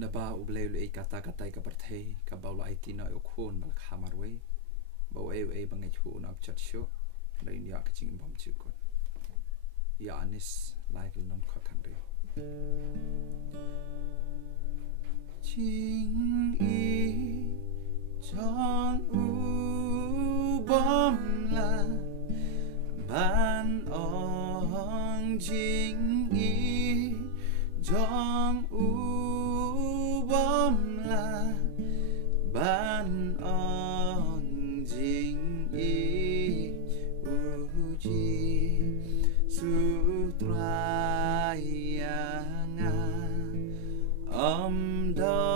na ba u ble le kata kata ka parthe ka ba la IT na o khon mal khamar we ba e bangai hu na chat show le ya ka ching bom chu ko ya anis like non kha khang de ching i chong u bom la ban ong ching i chong u bom la ban ong ching i u chi su tra ya nga om do